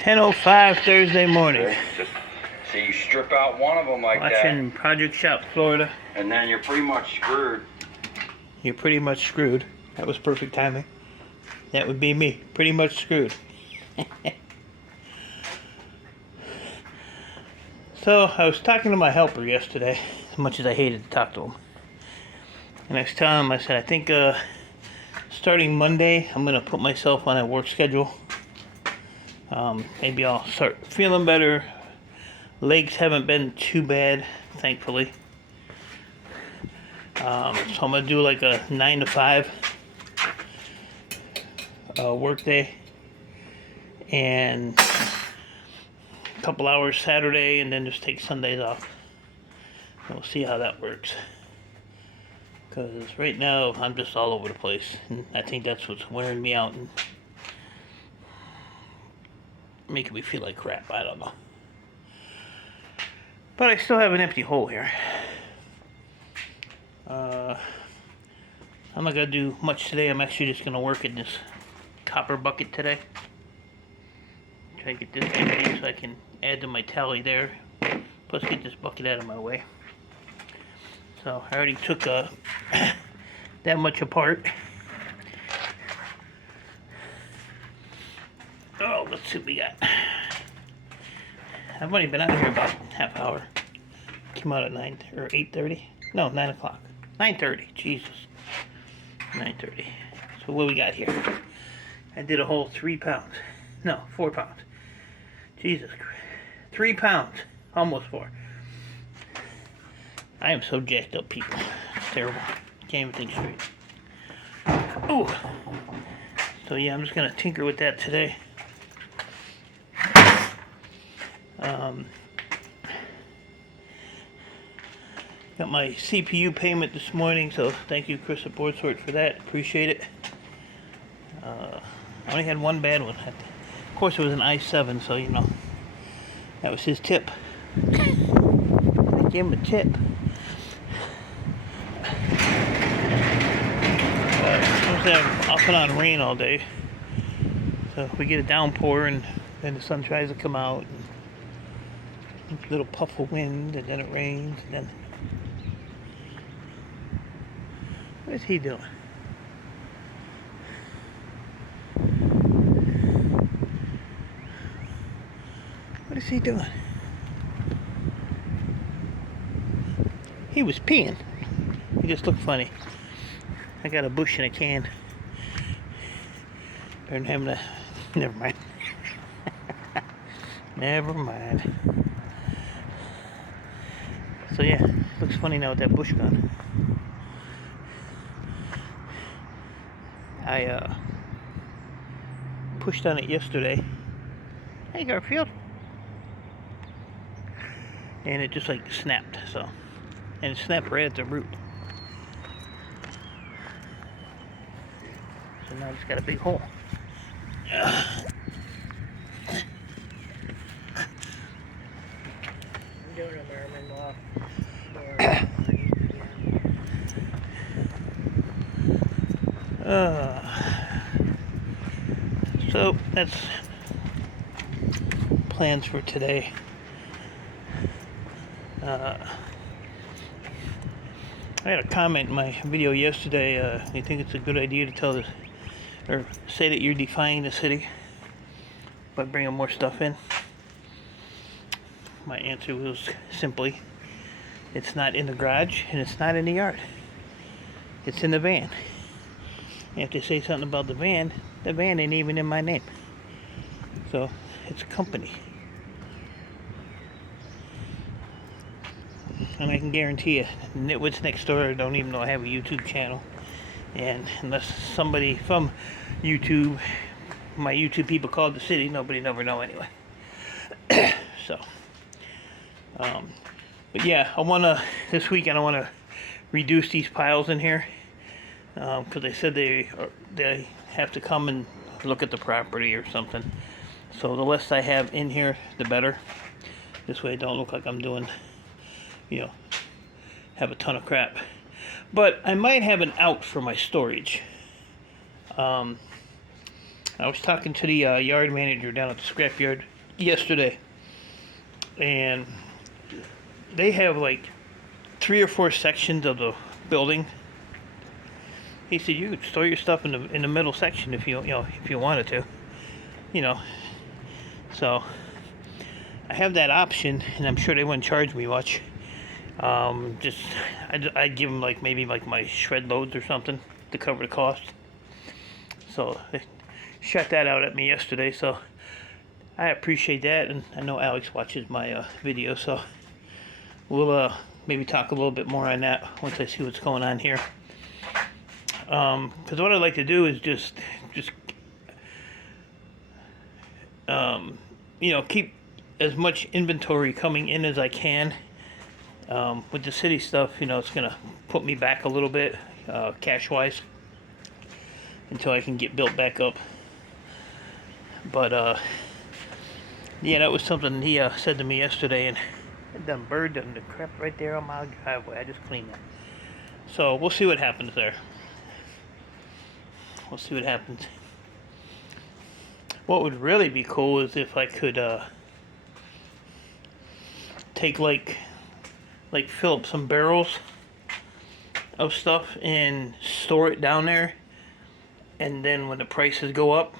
10:05 Thursday morning. Okay? So you strip out one of them like Watching Project Shop Florida. and then you're pretty much screwed. You're pretty much screwed. That was perfect timing. That would be me. Pretty much screwed. So, I was talking to my helper yesterday, as much as I hated to talk to him. And I was telling him, I said, I think starting Monday, I'm going to put myself on a work schedule. Maybe I'll start feeling better. Legs haven't been too bad, thankfully. So I'm going to do like a 9 to 5 work day. And a couple hours Saturday, and then just take Sundays off. And we'll see how that works. Because right now, I'm just all over the place. And I think that's what's wearing me out and making me feel like crap. I don't know. But I still have an empty hole here. I'm not going to do much today. I'm actually just going to work in this copper bucket today. Try to get this empty so I can add to my tally there. Plus get this bucket out of my way. So I already took that much apart. Oh, let's see what we got. I've only been out here about half hour. Came out at 9 or 8:30. No, 9 o'clock. 9:30. Jesus. 9:30. So what we got here? I did a whole 3 pounds. No, 4 pounds. Jesus Christ. 3 pounds. Almost 4. I am so jacked up, people. It's terrible. Can't even think straight. Ooh. So yeah, I'm just gonna tinker with that today. Got my CPU payment this morning, so thank you, Chris at BoardSort, for that. Appreciate it. I only had one bad one. Of course, it was an i7, so you know that was his tip. I gave him a tip. Supposed to have off and on rain all day, so we get a downpour and then the sun tries to come out. And a little puff of wind, and then it rains, and then. What is he doing? What is he doing? He was peeing. He just looked funny. I got a bush in a can. Better than having to. Never mind. Never mind. So yeah, looks funny now with that bush gone. I pushed on it yesterday. Hey Garfield. And it just like snapped, so. And it snapped right at the root. So now it's got a big hole. I'm doing a Merriman walk. So that's plans for today. I had a comment in my video yesterday. You think it's a good idea to tell this, or say that you're defying the city by bringing more stuff in? My answer was simply, it's not in the garage and it's not in the yard. It's in the van. And if they say something about the van ain't even in my name. So it's company. And I can guarantee you, Nitwits Next Door don't even know I have a YouTube channel. And unless somebody from YouTube, my YouTube people called the city, nobody never know anyway. So, but yeah, this weekend I want to reduce these piles in here. Because they said they have to come and look at the property or something. So the less I have in here, the better. This way it don't look like I'm doing, have a ton of crap. But I might have an out for my storage. I was talking to the yard manager down at the scrapyard yesterday, and they have like 3 or 4 sections of the building. He said you could store your stuff in the middle section if you wanted to, you know. So I have that option, and I'm sure they wouldn't charge me much. I'd give them like maybe like my shred loads or something to cover the cost. So they shut that out at me yesterday, so I appreciate that, and I know Alex watches my video, so we'll maybe talk a little bit more on that once I see what's going on here. Because what I'd like to do is just keep as much inventory coming in as I can. With the city stuff, it's gonna put me back a little bit cash-wise until I can get built back up. But yeah, that was something he said to me yesterday, and that bird done the crap right there on my driveway. I just cleaned that. So we'll see what happens there. We'll see what happens. What would really be cool is if I could take like fill up some barrels of stuff and store it down there, and then when the prices go up,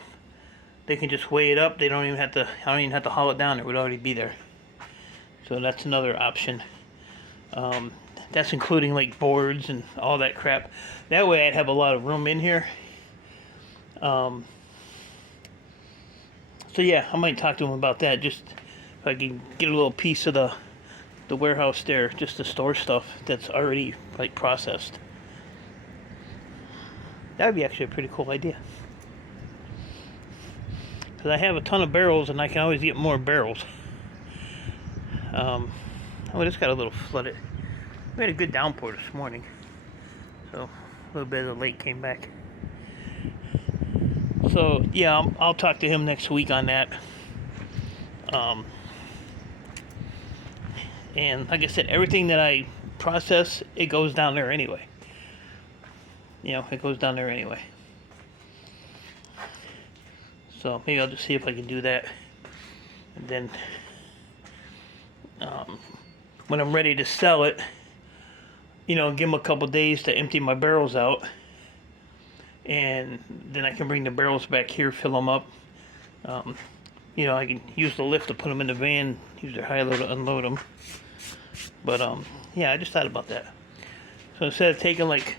they can just weigh it up. I don't even have to haul it down. It would already be there. So that's another option. That's including like boards and all that crap. That way I'd have a lot of room in here. So yeah, I might talk to him about that. Just if I can get a little piece of the warehouse there, just to store stuff that's already like processed. That would be actually a pretty cool idea. Because I have a ton of barrels, and I can always get more barrels. Oh, this got a little flooded. We had a good downpour this morning, so a little bit of the lake came back. So yeah, I'll talk to him next week on that. And like I said, everything that I process, it goes down there anyway. It goes down there anyway. So maybe I'll just see if I can do that. And then when I'm ready to sell it, give them a couple days to empty my barrels out. And then I can bring the barrels back here, fill them up. I can use the lift to put them in the van, use their high load to unload them. But yeah, I just thought about that. So instead of taking like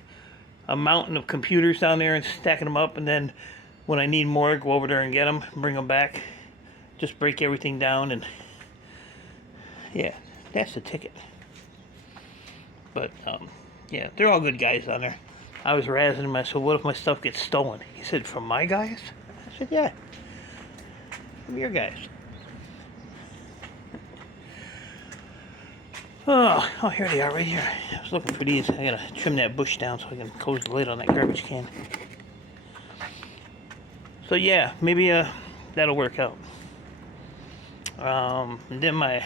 a mountain of computers down there and stacking them up, and then when I need more, go over there and get them, bring them back, just break everything down, and yeah, that's the ticket. But yeah, they're all good guys down there. I was razzing him. I said, what if my stuff gets stolen? He said, from my guys? I said, yeah, from your guys. Oh, here they are right here. I was looking for these. I gotta trim that bush down so I can close the lid on that garbage can. So yeah, maybe that'll work out. And then my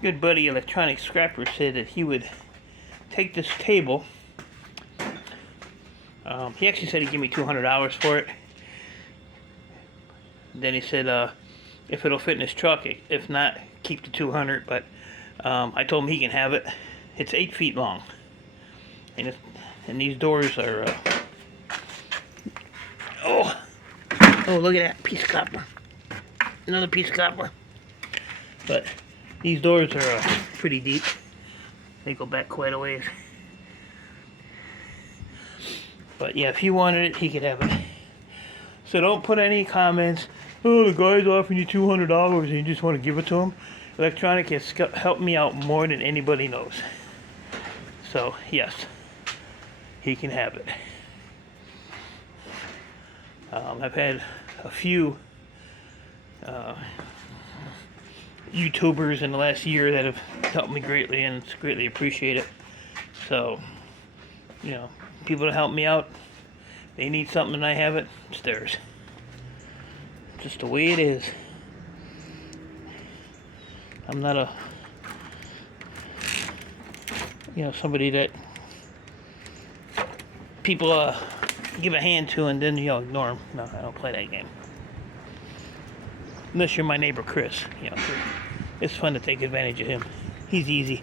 good buddy Electronic Scrapper said that he would take this table. He actually said he'd give me $200 for it. Then he said if it'll fit in his truck, if not, keep the $200. But I told him he can have it. It's 8 feet long, and these doors are oh, look at that piece of copper, another piece of copper. But these doors are pretty deep. They go back quite a ways. But yeah, if he wanted it, he could have it. So don't put any comments, oh, the guy's offering you $200 and you just want to give it to him. Electronic has helped me out more than anybody knows. So yes, he can have it. I've had a few YouTubers in the last year that have helped me greatly, and it's greatly appreciated. So, people to help me out, they need something and I have it, it's theirs. Just the way it is. I'm not a, somebody that people give a hand to and then ignore him. No, I don't play that game. Unless you're my neighbor Chris, it's fun to take advantage of him. He's easy.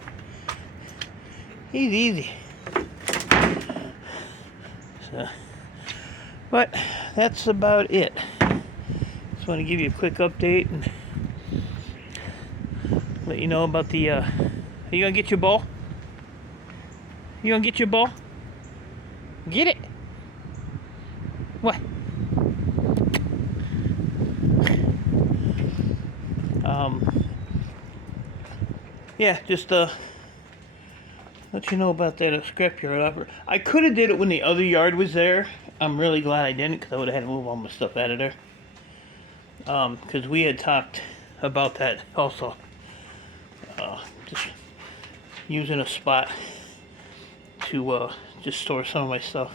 He's easy. So, but that's about it. Just want to give you a quick update and let you know about the. Are you gonna get your ball? You gonna get your ball? Get it. What? Yeah, just let you know about that scrapyard offer. I could have did it when the other yard was there. I'm really glad I didn't, because I would have had to move all my stuff out of there. Because we had talked about that also. Just using a spot to just store some of my stuff.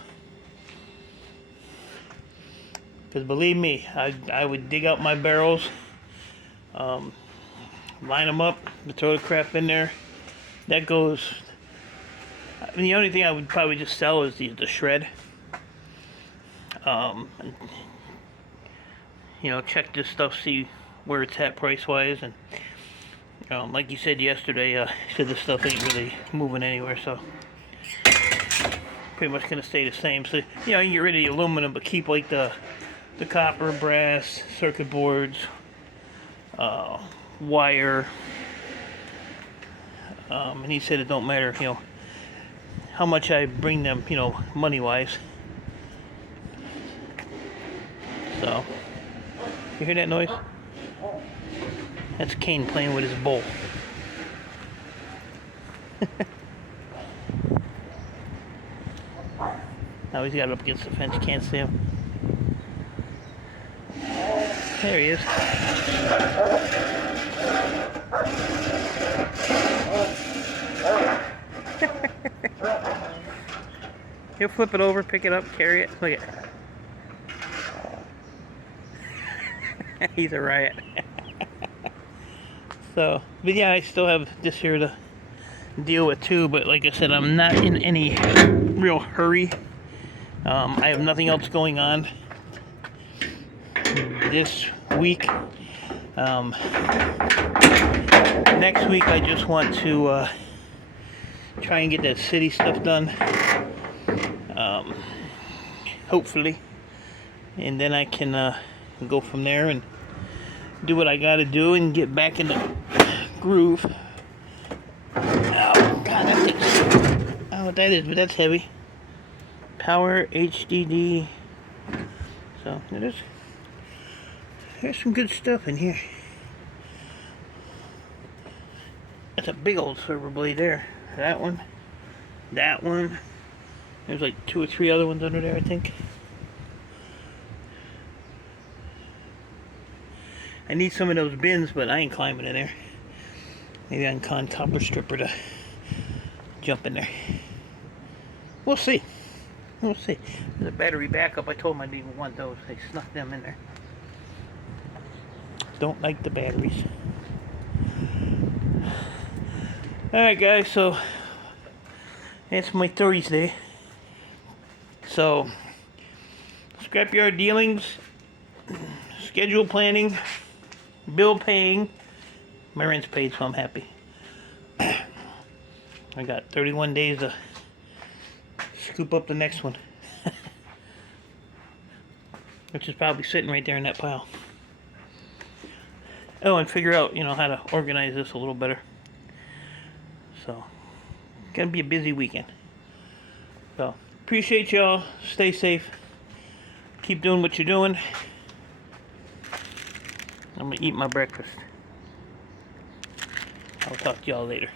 Because believe me, I would dig out my barrels, line them up, throw the crap in there. That goes. I mean, the only thing I would probably just sell is the shred. Check this stuff, see where it's at price wise, and like you said yesterday, said this stuff ain't really moving anywhere, so pretty much gonna stay the same. So you can get rid of the aluminum, but keep like the copper, brass, circuit boards, wire. And he said it don't matter, how much I bring them, money wise. So, you hear that noise? That's Kane playing with his bowl. Now he's got it up against the fence, you can't see him. There he is. He'll flip it over, pick it up, carry it. Look at he's a riot. So, but yeah, I still have this here to deal with too, but like I said, I'm not in any real hurry. I have nothing else going on this week. Next week I just want to try and get that city stuff done, hopefully, and then I can go from there and do what I gotta do and get back in the groove. Oh god, that thing's, I don't know what that is, but that's heavy. Power HDD. So there's some good stuff in here. That's a big old server blade there. That one. There's like 2 or 3 other ones under there, I think. I need some of those bins, but I ain't climbing in there. Maybe I can con Copper Stripper to jump in there. We'll see. We'll see. There's a battery backup. I told them I didn't even want those. They snuck them in there. Don't like the batteries. Alright guys, so it's my Thursday. So, scrapyard dealings, schedule planning, bill paying. My rent's paid, so I'm happy. I got 31 days to scoop up the next one. Which is probably sitting right there in that pile. Oh, and figure out, how to organize this a little better. So, gonna be a busy weekend. So, appreciate y'all. Stay safe. Keep doing what you're doing. I'm gonna eat my breakfast. I'll talk to y'all later.